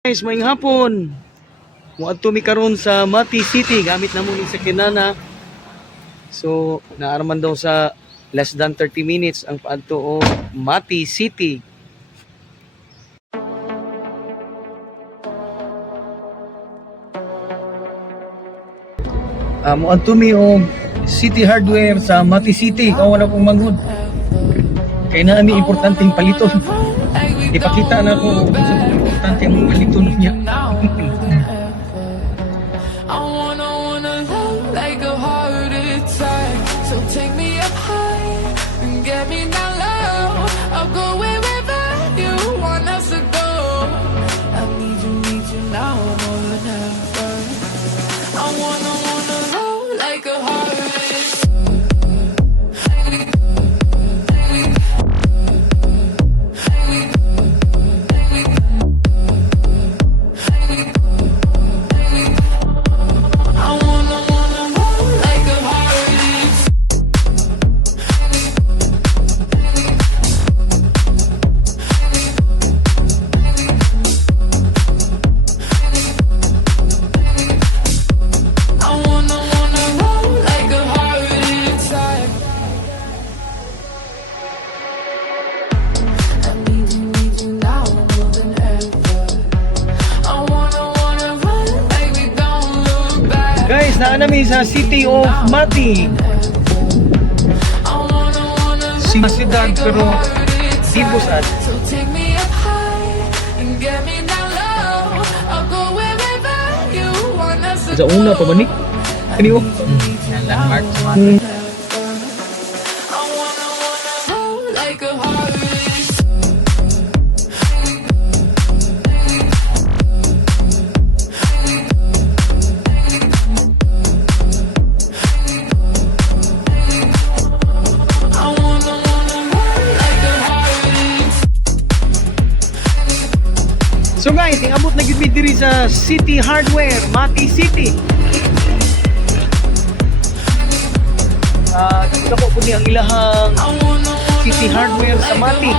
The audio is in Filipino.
Guys, maayong hapon. Muadto mi karon sa Mati City gamit na mo ni sa kinana. So, naaraman daw sa less than 30 minutes ang paadto o Mati City. Muadto mi og City Hardware sa Mati City. Kawa na kong manghud. Kay naami importanteng paliton. Ipakita na ko sa importante ang paliton niya. I wanna love like a heart attack. So take me up high and get me down low. I'll go wherever you want us to go. I need you now more than ever. I wanna love like a heart attack. Guys, naanami sa City of Mati. Si siyudad pero di busad. So take me up high and get me down low. I'll go wherever you want us to Sa una pa manik. Kaniyo. landmark. I wanna love like a heart attack. So guys, iabot na gid mi diri sa City Hardware, Mati City. Dako po ni ang ilahang City Hardware sa Mati.